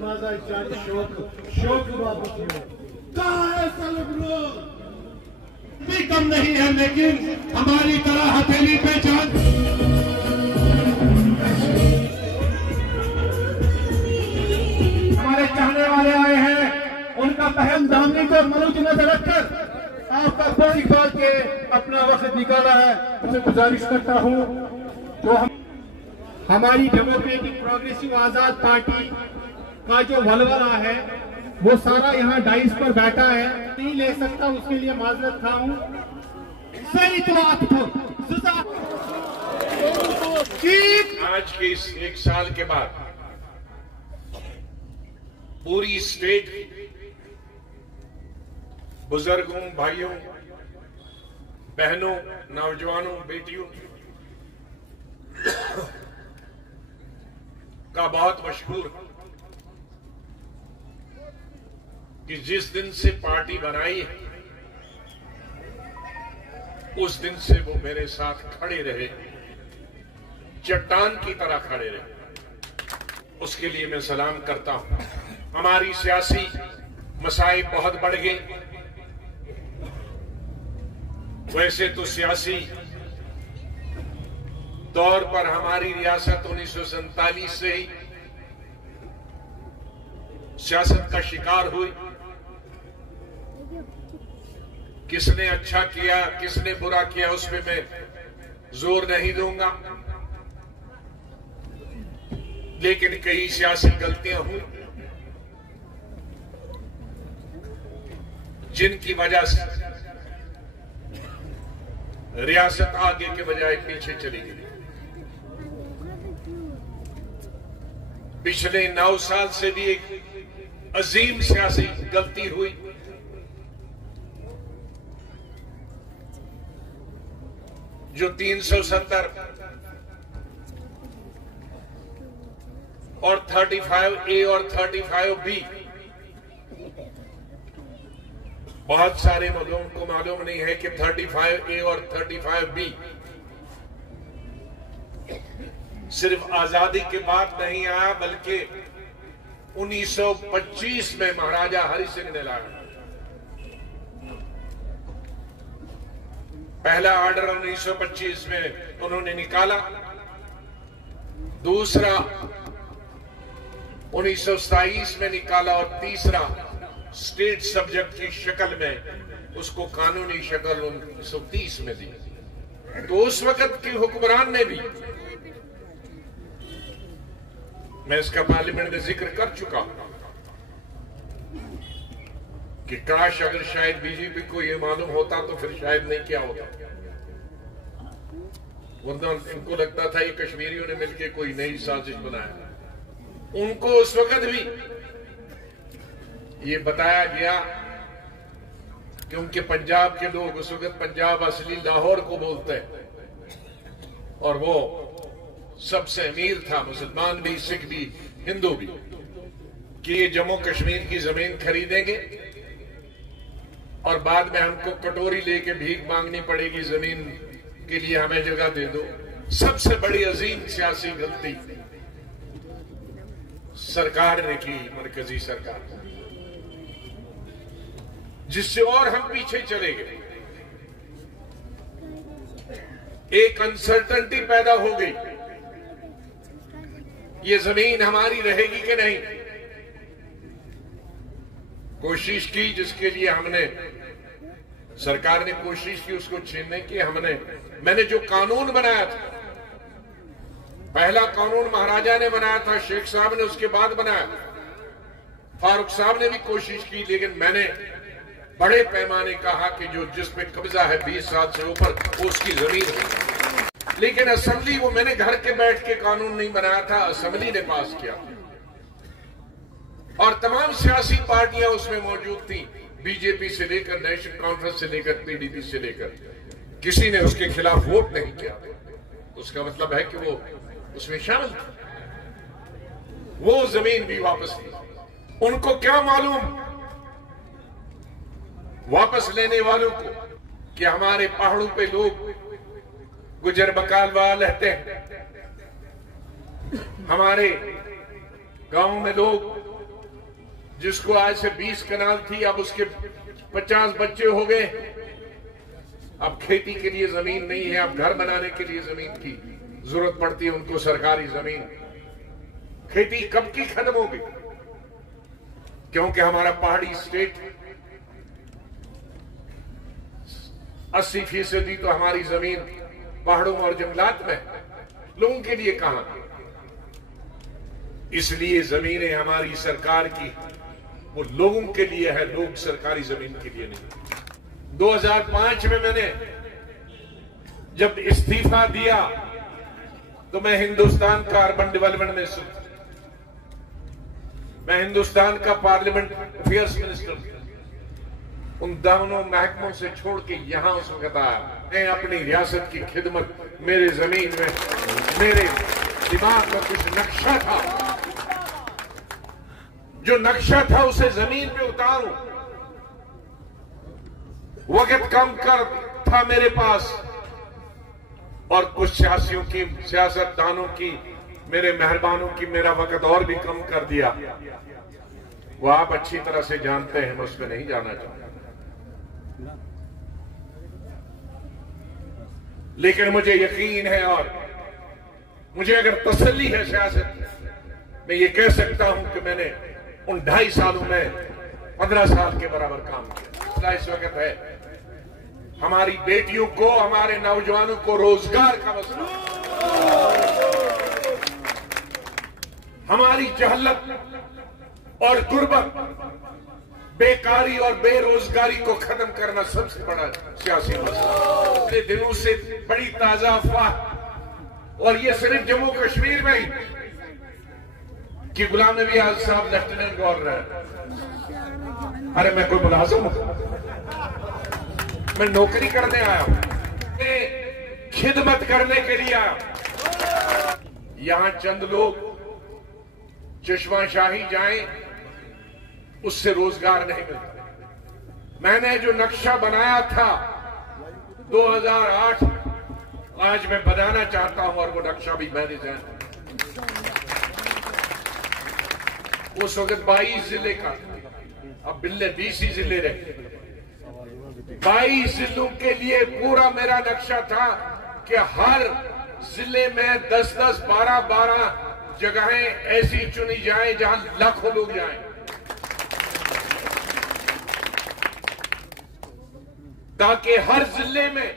शौक वापस कहाँ है सलगरूर भी कम नहीं है, लेकिन हमारी तरह हथेली पे जान। हमारे चाहने वाले आए हैं, उनका पहल दामनी को मद्देनजर रखकर आपका कोई बात के अपना वक्त निकाला है, उसे गुजारिश करता हूं जो हमारी डेमोक्रेटिक प्रोग्रेसिव आजाद पार्टी का जो वलवला है वो सारा यहाँ डाइस पर बैठा है, नहीं ले सकता, उसके लिए माजरत खाऊं। आज के इस 1 साल के बाद पूरी स्टेट बुजुर्गों, भाइयों, बहनों, नौजवानों, बेटियों का बहुत मशहूर कि जिस दिन से पार्टी बनाई है उस दिन से वो मेरे साथ खड़े रहे, चट्टान की तरह खड़े रहे। उसके लिए मैं सलाम करता हूं। हमारी सियासी मसाइब बहुत बढ़ गए। वैसे तो सियासी तौर पर हमारी रियासत 1947 से ही सियासत का शिकार हुई। किसने अच्छा किया, किसने बुरा किया, उसमें मैं जोर नहीं दूंगा, लेकिन कई सियासी गलतियां हुई जिनकी वजह से रियासत आगे के बजाय पीछे चली गई। पिछले 9 साल से भी एक अजीम सियासी गलती हुई। जो 370 और 35A और 35B, बहुत सारे लोगों को मालूम नहीं है कि 35A और 35B सिर्फ आजादी के बाद नहीं आया, बल्कि 1925 में महाराजा हरि सिंह ने लाया। पहला ऑर्डर 1925 में उन्होंने निकाला, दूसरा 1927 में निकाला और तीसरा स्टेट सब्जेक्ट की शक्ल में उसको कानूनी शक्ल 1930 में दी। तो उस वक्त के हुक्मरान ने भी, मैं इसका पार्लियामेंट में जिक्र कर चुका हूं कि काश अगर शायद बीजेपी को यह मालूम होता तो फिर शायद नहीं किया होता, वरना इनको लगता था ये कश्मीरियों ने मिलकर कोई नई साजिश बनाया। उनको उस वक्त भी ये बताया गया कि उनके पंजाब के लोग, उस वक्त पंजाब असली लाहौर को बोलते हैं और वो सबसे अमीर था, मुसलमान भी, सिख भी, हिंदू भी, कि ये जम्मू कश्मीर की जमीन खरीदेंगे और बाद में हमको कटोरी लेके भीख मांगनी पड़ेगी जमीन के लिए, हमें जगह दे दो। सबसे बड़ी अजीम सियासी गलती सरकार ने की, मरकजी सरकार, जिससे और हम पीछे चले गए। एक अनसर्टेनिटी पैदा हो गई, ये जमीन हमारी रहेगी कि नहीं। कोशिश की, जिसके लिए हमने, सरकार ने कोशिश की उसको छीनने की। मैंने जो कानून बनाया था, पहला कानून महाराजा ने बनाया था, शेख साहब ने उसके बाद बनाया, फारूक साहब ने भी कोशिश की, लेकिन मैंने बड़े पैमाने कहा कि जो जिसमें कब्जा है 20 साल से ऊपर वो उसकी जमीन है। लेकिन असेंबली, वो मैंने घर के बैठ के कानून नहीं बनाया था, असेंबली ने पास किया और तमाम सियासी पार्टियां उसमें मौजूद थी, बीजेपी से लेकर, नेशनल कॉन्फ्रेंस से लेकर, पीडीपी से लेकर, किसी ने उसके खिलाफ वोट नहीं किया। उसका मतलब है कि वो उसमें शामिल था। वो जमीन भी वापस ली। उनको क्या मालूम, वापस लेने वालों को, कि हमारे पहाड़ों पे लोग गुजर बकालवा रहते हैं, हमारे गांव में लोग जिसको आज से 20 कनाल थी, अब उसके 50 बच्चे हो गए। अब खेती के लिए जमीन नहीं है, अब घर बनाने के लिए जमीन की जरूरत पड़ती है उनको, सरकारी जमीन। खेती कब की खत्म होगी? क्योंकि हमारा पहाड़ी स्टेट 80% तो हमारी जमीन पहाड़ों और जंगलात में, लोगों के लिए कहां? इसलिए जमीनें हमारी सरकार की वो लोगों के लिए है, लोग सरकारी जमीन के लिए नहीं। 2005 में मैंने जब इस्तीफा दिया तो मैं हिंदुस्तान का अर्बन डेवलपमेंट मिनिस्टर, मैं हिंदुस्तान का पार्लियामेंट अफेयर्स मिनिस्टर, उन दोनों महकमों से छोड़ के यहां उस वक्त आया। मैं अपनी रियासत की खिदमत, मेरे जमीन में मेरे दिमाग में कुछ नक्शा था, जो नक्शा था उसे जमीन पे उतारूं। वक्त कम कर था मेरे पास और कुछ सियासियों की, सियासतदानों की, मेरे मेहरबानों की मेरा वक्त और भी कम कर दिया। वो आप अच्छी तरह से जानते हैं, मैं उसमें नहीं जाना चाहता। लेकिन मुझे यकीन है और मुझे अगर तसल्ली है सियासत, मैं ये कह सकता हूं कि मैंने उन 2.5 सालों में 15 साल के बराबर काम किया। इस वक्त है हमारी बेटियों को, हमारे नौजवानों को रोजगार का मसला, हमारी जहलत और गुर्बत, बेकारी और बेरोजगारी को खत्म करना सबसे बड़ा सियासी मसला। पिछले दिनों से बड़ी ताजा अफवाह, और ये सिर्फ जम्मू कश्मीर में ही, कि गुलाम नबी आजाद साहब लेफ्टिनेंट गवर्नर, अरे मैं कोई मुलाजिम हूं, मैं नौकरी करने आया हूं, मैं खिदमत करने के लिए आया हूं। यहां चंद लोग चश्माशाही जाएं, उससे रोजगार नहीं मिलता। मैंने जो नक्शा बनाया था 2008, आज मैं बनाना चाहता हूं, और वो नक्शा भी मैंने जाना। उस वक्त 22 जिले का, अब 20 ही जिले रहे। 22 जिलों के लिए पूरा मेरा नक्शा था कि हर जिले में 10-10, 12-12 जगहें ऐसी चुनी जाएं जहां लाखों लोग जाएं, ताकि हर जिले में